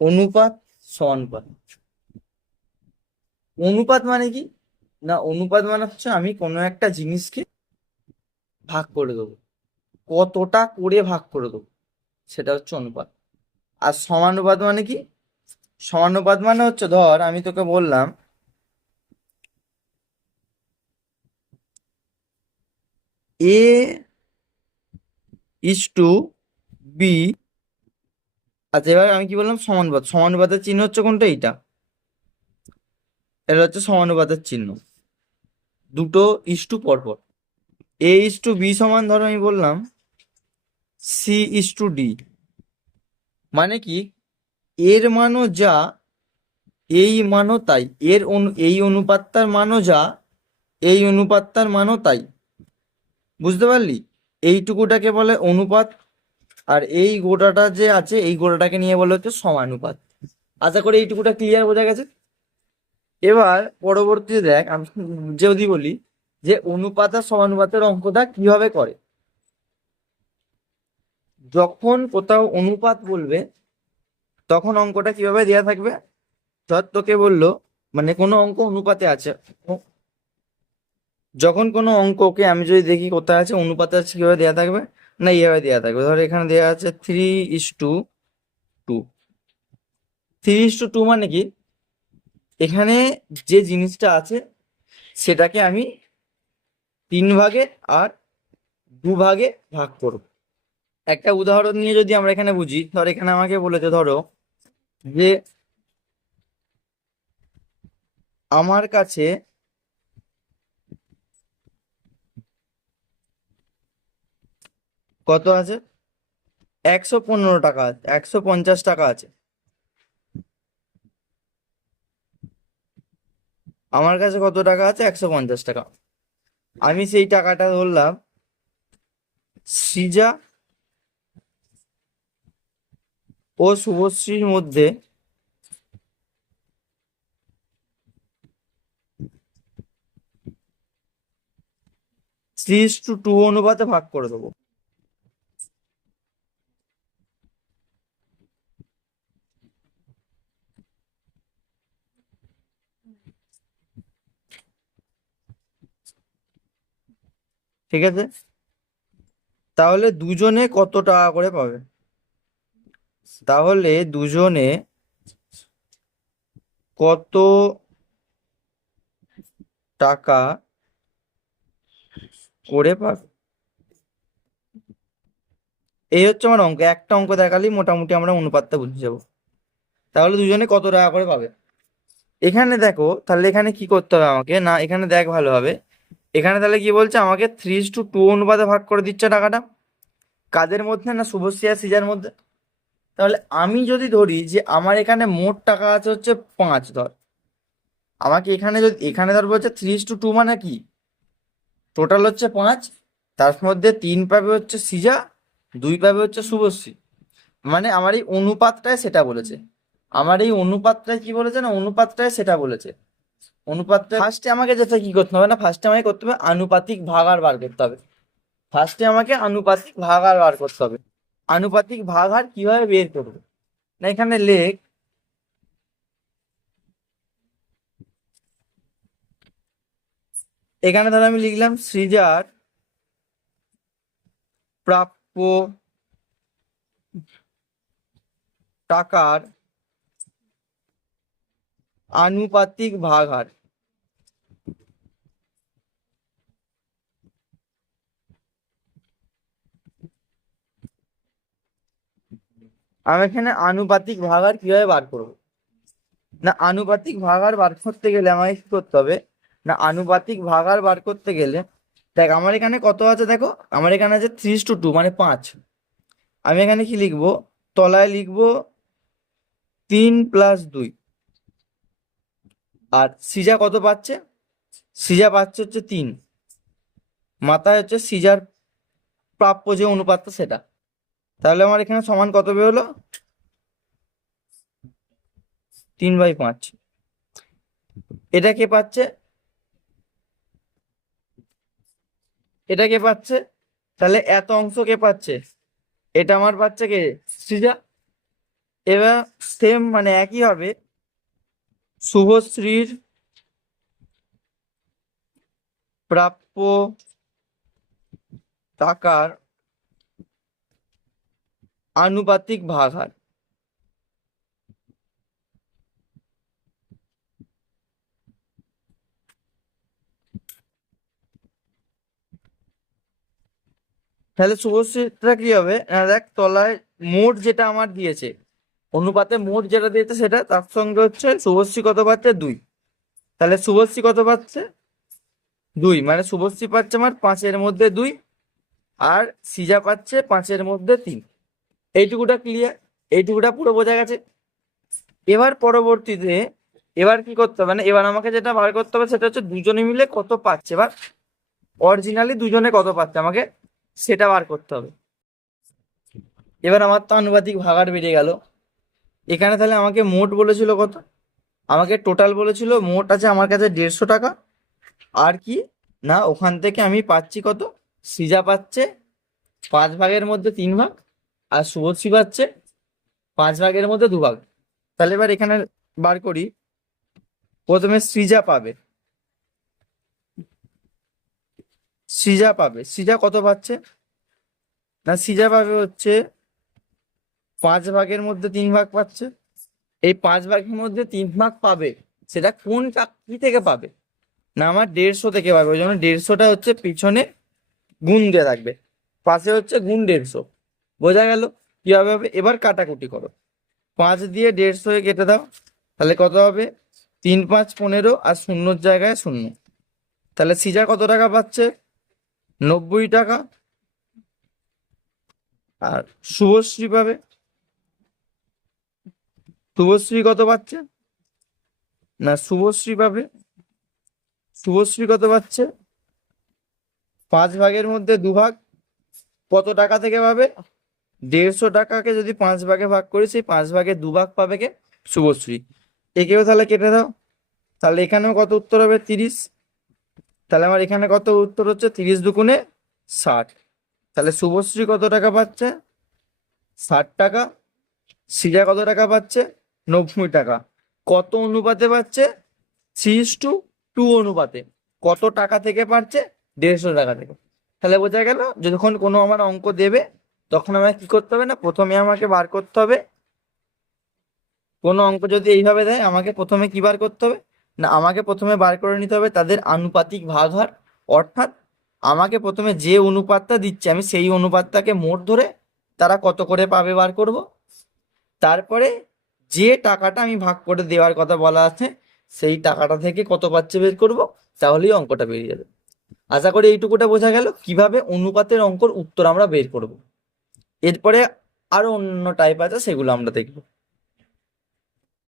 অনুপাত সমানুপাত। অনুপাত মানে কি? না, অনুপাত মানে হচ্ছে আমি কোনো একটা জিনিসকে ভাগ করে দেবো। কতটা করে ভাগ করে দেবো, সেটা হচ্ছে অনুপাত। আর সমানুপাত মানে কি? সমানুপাত মানে হচ্ছে, ধর আমি তোকে বললাম এ ইস টু বি আচ্ছা এবার আমি কি বললাম? সমানুপাত। সমানুপাতের চিহ্ন হচ্ছে কোনটা? এইটা। এটা হচ্ছে সমানুপাতের চিহ্ন। দুটো ইস টু পরপর। এ ইস টু বি সমান, ধরো আমি বললাম, সি ইস টু ডি। মানে কি? এর মানও যা, এই মানও তাই। এর অনু, এই অনুপাতটার মানও যা, এই অনুপাতটার মানও তাই। বুঝতে পারলি? এইটুকুটাকে বলে অনুপাত আর এই গোটাটা যে আছে, এই গোটাটাকে নিয়ে বলে হচ্ছে সমানুপাত। আশা করি এইটুকুটা ক্লিয়ার বোঝা গেছে? এবার পরবর্তীতে দেখ, আমি যদি বলি যে অনুপাত আর সমানুপাতের অঙ্কটা কীভাবে করে? যখন কোথাও অনুপাত বলবে, তখন অঙ্কটা কীভাবে দেওয়া থাকবে? ধর তোকে বলল মানে কোনো অঙ্ক অনুপাতে আছে। যখন কোনো অঙ্ককে আমি যদি দেখি কোথায় আছে, অনুপাতে আছে কীভাবে দেওয়া থাকবে? না এইভাবে দেওয়া থাকবে। ধর এখানে দেওয়া আছে three is to two three is to two মানে কি? এখানে যে জিনিসটা আছে, সেটাকে আমি তিন ভাগে আর দু ভাগে ভাগ করব। একটা উদাহরণ নিয়ে যদি আমরা এখানে বুঝি, ধর এখানে আমাকে বলেছে, ধরো যে আমার কাছে কত আছে? একশো পনেরো টাকা আছে, একশো পঞ্চাশ টাকা আছে। আমার কাছে কত টাকা আছে? একশো পঞ্চাশ টাকা। আমি সেই টাকাটা ধরলাম, সৃজা ও শুভশ্রীর মধ্যে থ্রি টু টু অনুপাতে ভাগ করে দেবো। ঠিক আছে? তাহলে দুজনে কত টাকা করে পাবে? তাহলে দুজনে কত টাকা করে পাবে? এই হচ্ছে আমার অঙ্ক। একটা অঙ্ক দেখালেই মোটামুটি আমরা অনুপাতটা বুঝে যাব। তাহলে দুজনে কত টাকা করে পাবে? এখানে দেখো, তাহলে এখানে কি করতে হবে আমাকে? না, এখানে দেখ ভালোভাবে। এখানে তাহলে কি বলছে? আমাকে থ্রি টু টু অনুপাতে ভাগ করে দিচ্ছে টাকাটা। কাদের মধ্যে না শুভশ্রী আর সৃজার মধ্যে? তাহলে আমি যদি ধরি যে আমার এখানে মোট টাকা আছে হচ্ছে পাঁচ, ধর। আমাকে এখানে যদি, এখানে ধর বলছে থ্রি টু টু মানে কি? টোটাল হচ্ছে পাঁচ, তার মধ্যে তিন পাবে হচ্ছে সিজা, দুই পাবে হচ্ছে শুভশ্রী। মানে আমার এই অনুপাতটায় সেটা বলেছে। আমার এই অনুপাতটায় কি বলেছে না অনুপাতটায় সেটা বলেছে। অনুপাতটা ফার্স্টে আমাকে যেটা কি করতে হবে না ফার্স্টে আমাকে করতে হবে আনুপাতিক ভাগার বার করতে হবে। ফার্স্টে আমাকে আনুপাতিক ভাগার বার করতে হবে। আনুপাতিক ভাগার কীভাবে বের করব? না, এখানে লেখ। এখানে ধর আমি লিখলাম সৃজার প্রাপ্য টাকার আনুপাতিক ভাগার। আমি এখানে আনুপাতিক ভাগার কীভাবে বার করব? না, আনুপাতিক ভাগার বার করতে গেলে আমাকে কি করতে হবে? না, আনুপাতিক ভাগার বার করতে গেলে, দেখ, আমার এখানে কত আছে দেখো? আমার এখানে আছে থ্রি টু টু মানে পাঁচ। আমি এখানে কি লিখব? তলায় লিখব তিন প্লাস দুই। আর সিজা কত পাচ্ছে? সিজা পাচ্ছে হচ্ছে তিন। মাথায় হচ্ছে সিজার প্রাপ্য যে অনুপাতটা সেটা। তাহলে আমার এখানে সমান কত বেরোলো তিন বাই পাঁচ। এটা কে পাচ্ছে? এটা কে পাচ্ছে? তাহলে এত অংশ কে পাচ্ছে? এটা আমার পাচ্ছে কে? সৃজা। এবার সেম মানে একই হবে। শুভশ্রীর প্রাপ্য টাকার আনুপাতিক ভাগ হার তাহলে শুভশ্রীটা কি হবে? না দেখ, তলায় মোট যেটা আমার দিয়েছে, অনুপাতে মোট যেটা দিয়েছে সেটা, তার সঙ্গে হচ্ছে শুভশ্রী কত পাচ্ছে? দুই। তাহলে শুভশ্রী কত পাচ্ছে? দুই। মানে শুভশ্রী পাচ্ছে আমার পাঁচের মধ্যে দুই, আর সিজা পাচ্ছে পাঁচের মধ্যে তিন। এইটুকুটা ক্লিয়ার এইটুকুটা পুরো বোঝা গেছে। এবার পরবর্তীতে, এবার কি করতে হবে? মানে এবার আমাকে যেটা বার করতে হবে সেটা হচ্ছে দুজনে মিলে কত পাচ্ছে? বা অরিজিনালি দুজনে কত পাচ্ছে আমাকে সেটা বার করতে হবে। এবার আমার তো আনুপাতিক ভাগার বেরিয়ে গেল। এখানে তাহলে আমাকে মোট বলেছিল কত? আমাকে টোটাল বলেছিল মোট আছে আমার কাছে দেড়শো টাকা। আর কি? না, ওখান থেকে আমি পাচ্ছি কত? সিজা পাচ্ছে পাঁচ ভাগের মধ্যে তিন ভাগ। আর শুভশ্রী পাচ্ছে পাঁচ ভাগের মধ্যে দু ভাগ। তাহলে এবার এখানে বার করি। প্রথমে সৃজা পাবে। সৃজা পাবে। সৃজা কত পাচ্ছে? না, সৃজা পাবে হচ্ছে পাঁচ ভাগের মধ্যে তিন ভাগ পাচ্ছে। এই পাঁচ ভাগের মধ্যে তিন ভাগ পাবে, সেটা কোন চাকরি থেকে পাবে? না, আমার দেড়শো থেকে পাবে। ওই জন্য দেড়শোটা হচ্ছে পিছনে গুণ দিয়ে থাকবে। পাশে হচ্ছে গুণ দেড়শো। বোঝা গেল কীভাবে হবে? এবার কাটাকুটি করো। পাঁচ দিয়ে দেড়শো কেটে দাও, তাহলে কত হবে? তিন পাঁচ পনেরো আর শূন্যর জায়গায় শূন্য। তাহলে সিজা কত টাকা পাচ্ছে? নব্বই টাকা। আর শুভশ্রী পাবে? শুভশ্রী কত পাচ্ছে? না, শুভশ্রী পাবে। শুভশ্রী কত পাচ্ছে? পাঁচ ভাগের মধ্যে দু ভাগ কত টাকা থেকে পাবে? দেড়শো টাকাকে যদি পাঁচ ভাগে ভাগ করি, সেই পাঁচ ভাগে দু ভাগ পাবে কে? শুভশ্রী। একেও তাহলে কেটে দাও। তাহলে এখানেও কত উত্তর হবে? তিরিশ। তাহলে আমার এখানে কত উত্তর হচ্ছে? তিরিশ দুগুণে ষাট। তাহলে শুভশ্রী কত টাকা পাচ্ছে? ষাট টাকা। সিজা কত টাকা পাচ্ছে? নব্বই টাকা। কত অনুপাতে পাচ্ছে? থ্রি টু টু অনুপাতে। কত টাকা থেকে পাচ্ছে? দেড়শো টাকা থেকে। তাহলে বোঝা গেল যখন কোনো আমার অঙ্ক দেবে তখন আমাকে কি করতে হবে না? প্রথমে আমাকে বার করতে হবে। কোনো অঙ্ক যদি এইভাবে দেয়, আমাকে প্রথমে কি বার করতে হবে? না, আমাকে প্রথমে বার করে নিতে হবে তাদের আনুপাতিক ভাগ হার অর্থাৎ আমাকে প্রথমে যে অনুপাতটা দিচ্ছে, আমি সেই অনুপাতটাকে মোট ধরে তারা কত করে পাবে বার করব। তারপরে যে টাকাটা আমি ভাগ করে দেওয়ার কথা বলা আছে, সেই টাকাটা থেকে কত পাচ্ছে বের করব, তাহলেই অঙ্কটা বেরিয়ে যাবে। আশা করি এইটুকুটা বোঝা গেল। কীভাবে অনুপাতের অঙ্কর উত্তর আমরা বের করব? এরপরে আরও অন্য টাইপ আছে সেগুলো আমরা দেখব।